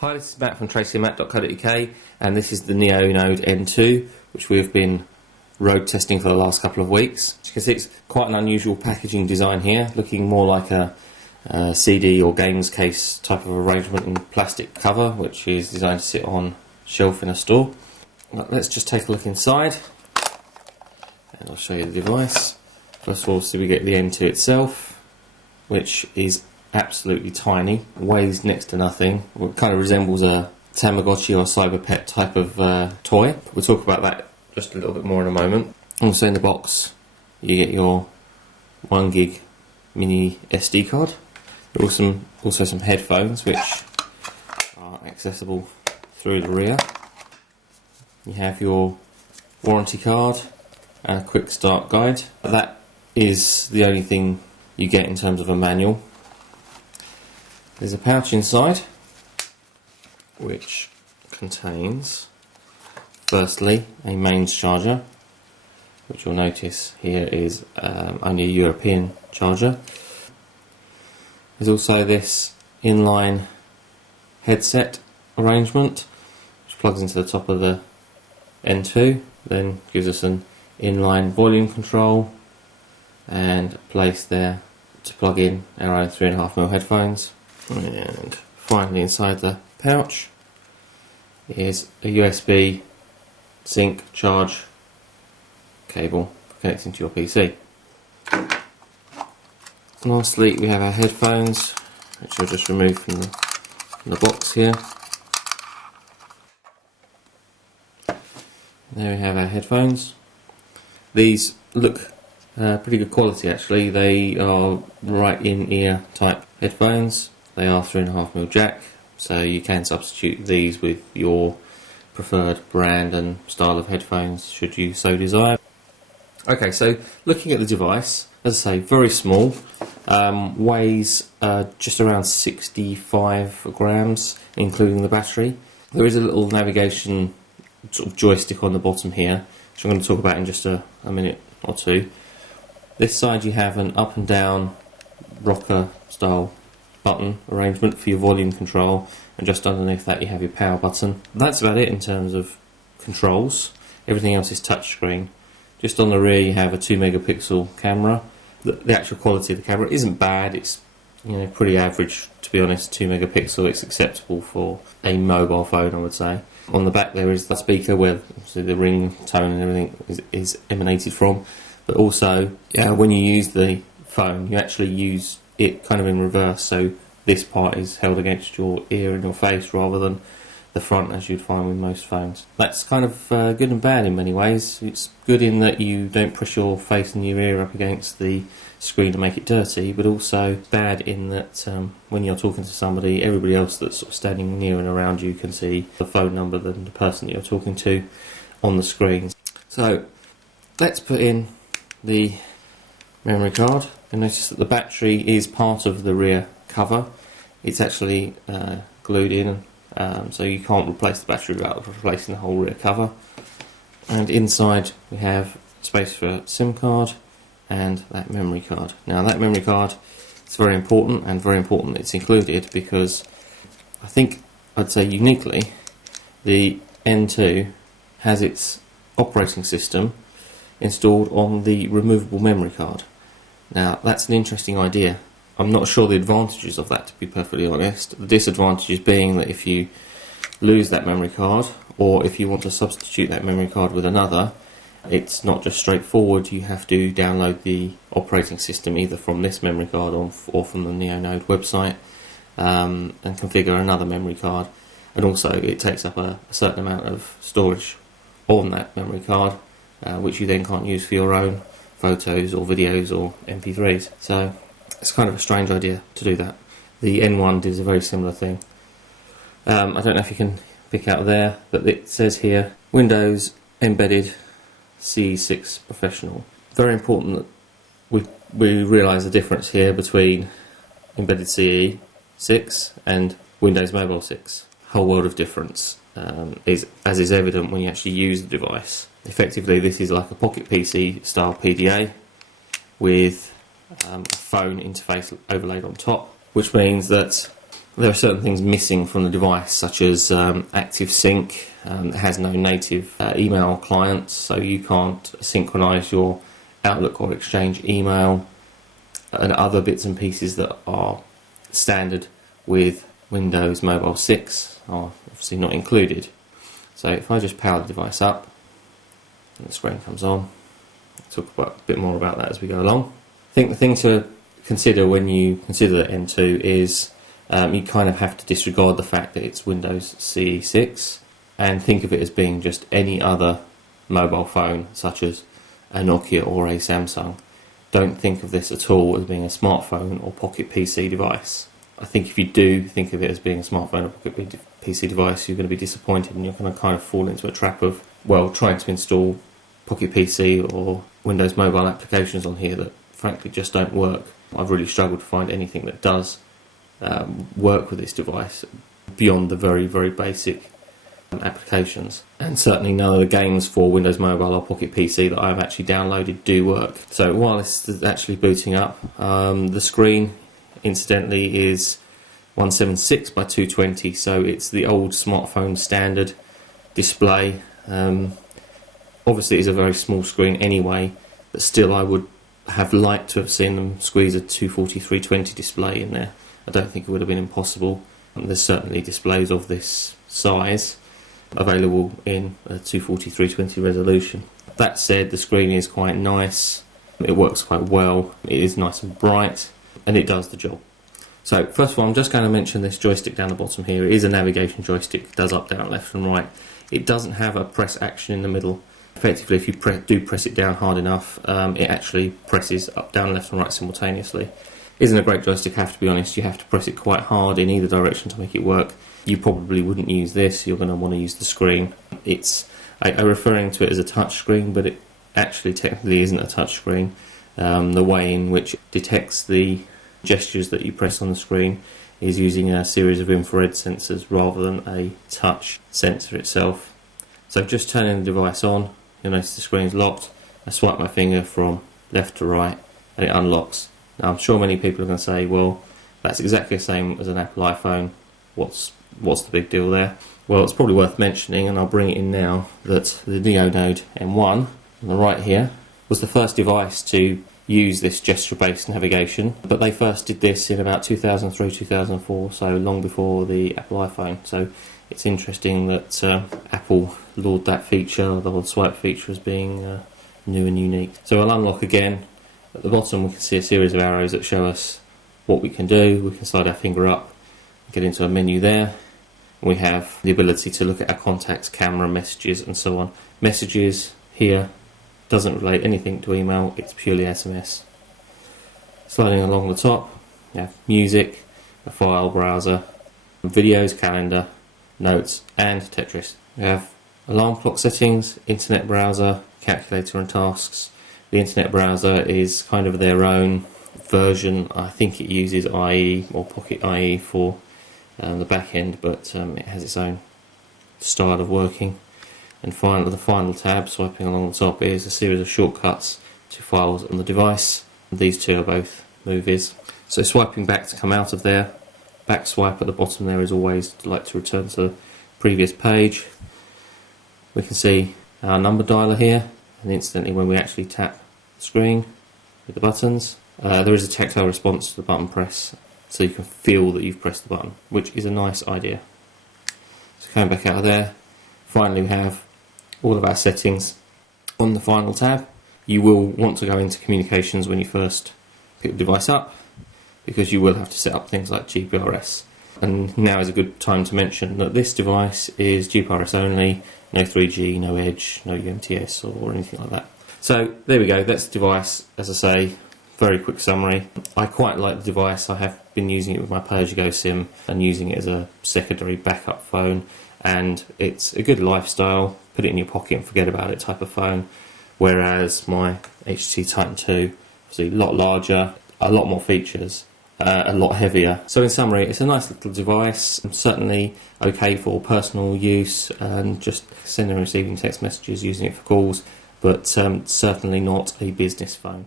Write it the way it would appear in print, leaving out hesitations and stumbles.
Hi, this is Matt from tracymatt.co.uk, and this is the Neonode N2, which we've been road testing for the last couple of weeks. As you can see, it's quite an unusual packaging design here, looking more like a CD or games case type of arrangement in plastic cover, which is designed to sit on a shelf in a store. But let's just take a look inside, and I'll show you the device. First of all, so we get the N2 itself, which is absolutely tiny, weighs next to nothing. It kind of resembles a Tamagotchi or Cyber Pet type of toy. We'll talk about that just a little bit more in a moment. Also in the box you get your 1 gig mini SD card. There are also some headphones which are accessible through the rear. You have your warranty card and a quick start guide. That is the only thing you get in terms of a manual. There's a pouch inside which contains, firstly, a mains charger, which you'll notice here is only a European charger. There's also this inline headset arrangement which plugs into the top of the N2, then gives us an inline volume control and a place there to plug in our own 3.5mm headphones. And finally, inside the pouch is a USB sync charge cable for connecting to your PC. Lastly, we have our headphones, which I'll just remove from the box here. There we have our headphones. These look pretty good quality actually. They are right in ear type headphones. They are 3.5mm jack, so you can substitute these with your preferred brand and style of headphones should you so desire. Okay, so looking at the device, as I say, very small, weighs just around 65 grams, including the battery. There is a little navigation sort of joystick on the bottom here, which I'm going to talk about in just a minute or two. This side you have an up and down rocker style button arrangement for your volume control, and just underneath that you have your power button. That's about it in terms of controls. Everything else is touchscreen. Just on the rear you have a 2-megapixel camera. The actual quality of the camera isn't bad. It's pretty average, to be honest. 2-megapixel, it's acceptable for a mobile phone, I would say. On the back there is the speaker where obviously the ringtone and everything is emanated from, but also when you use the phone you actually use it kind of in reverse, so this part is held against your ear and your face rather than the front as you'd find with most phones. That's kind of good and bad in many ways. It's good in that you don't push your face and your ear up against the screen to make it dirty, but also bad in that when you're talking to somebody, everybody else that's sort of standing near and around you can see the phone number than the person that you're talking to on the screen. So let's put in the memory card. You'll notice that the battery is part of the rear cover. It's actually glued in, so you can't replace the battery without replacing the whole rear cover. And inside we have space for a SIM card and that memory card. Now that memory card is very important, and very important that it's included, because I think I'd say uniquely the N2 has its operating system installed on the removable memory card. Now that's an interesting idea. I'm not sure the advantages of that, to be perfectly honest. The disadvantages being that if you lose that memory card, or if you want to substitute that memory card with another, it's not just straightforward. You have to download the operating system either from this memory card or from the Neonode website and configure another memory card. And also it takes up a certain amount of storage on that memory card, which you then can't use for your own photos or videos or MP3s. So it's kind of a strange idea to do that. The N1 does a very similar thing. I don't know if you can pick out there, but it says here Windows Embedded CE6 Professional. Very important that we realise the difference here between Embedded CE6 and Windows Mobile 6. Whole world of difference, as is evident when you actually use the device. Effectively, this is like a Pocket PC style PDA with a phone interface overlaid on top, which means that There are certain things missing from the device, such as active sync. It has no native email client, so you can't synchronize your Outlook or Exchange email and other bits and pieces that are standard with Windows Mobile 6 are obviously not included. So if I just power the device up and the screen comes on, I'll talk a bit more about that as we go along. I think the thing to consider when you consider the N2 is you kind of have to disregard the fact that it's Windows CE 6 and think of it as being just any other mobile phone, such as a Nokia or a Samsung. Don't think of this at all as being a smartphone or pocket PC device. I think if you do think of it as being a smartphone or pocket PC device, you're going to be disappointed, and you're going to kind of fall into a trap of, well, trying to install Pocket PC or Windows mobile applications on here that frankly just don't work. I've really struggled to find anything that does work with this device beyond the very, very basic applications, and certainly none of the games for Windows Mobile or Pocket PC that I've actually downloaded do work. So while this is actually booting up, the screen incidentally is 176 by 220, so it's the old smartphone standard display. Obviously it's a very small screen anyway, but still I would have liked to have seen them squeeze a 240/320 display in there. I don't think it would have been impossible. There's certainly displays of this size available in a 240/320 resolution. That said, the screen is quite nice, it works quite well, it is nice and bright, and it does the job. So first of all, I'm just going to mention this joystick down the bottom here. It is a navigation joystick, it does up, down, left and right. It doesn't have a press action in the middle. Effectively, if you do press it down hard enough, it actually presses up, down, left and right simultaneously. Isn't a great joystick, I have to be honest. You have to press it quite hard in either direction to make it work. You probably wouldn't use this, you're going to want to use the screen. I'm referring to it as a touch screen, but it actually technically isn't a touch screen. The way in which it detects the gestures that you press on the screen is using a series of infrared sensors rather than a touch sensor itself. So just turning the device on, you'll notice the screen is locked. I swipe my finger from left to right and it unlocks. Now I'm sure many people are going to say, well, that's exactly the same as an Apple iPhone. What's the big deal there? Well, it's probably worth mentioning, and I'll bring it in now, that the Neonode N2 on the right here was the first device to use this gesture-based navigation, but they first did this in about 2003-2004, so long before the Apple iPhone. So it's interesting that Apple laud that feature, the whole swipe feature, as being new and unique. So I'll unlock again. At the bottom we can see a series of arrows that show us what we can do. We can slide our finger up, get into a menu there. We have the ability to look at our contacts, camera, messages and so on. Messages here doesn't relate anything to email, it's purely SMS. Sliding along the top, we have music, a file browser, videos, calendar, notes and Tetris. We have alarm clock settings, internet browser, calculator and tasks. The internet browser is kind of their own version. I think it uses IE or Pocket IE for the back end, but it has its own style of working. And finally, the final tab, swiping along the top, is a series of shortcuts to files on the device. These two are both movies. So swiping back to come out of there, back swipe at the bottom there is always like to return to the previous page. We can see our number dialer here, and instantly when we actually tap the screen with the buttons, there is a tactile response to the button press, so you can feel that you've pressed the button, which is a nice idea. So coming back out of there, finally we have all of our settings on the final tab. You will want to go into communications when you first pick the device up, because you will have to set up things like GPRS. And now is a good time to mention that this device is GPRS only, no 3G, no Edge, no UMTS or anything like that. So there we go, that's the device. As I say, very quick summary. I quite like the device. I have been using it with my pay-as-you-go SIM and using it as a secondary backup phone, and it's a good lifestyle, put it in your pocket and forget about it type of phone, whereas my HTC Titan 2 is a lot larger, a lot more features, a lot heavier. So in summary, it's a nice little device, certainly okay for personal use and just sending and receiving text messages, using it for calls, but certainly not a business phone.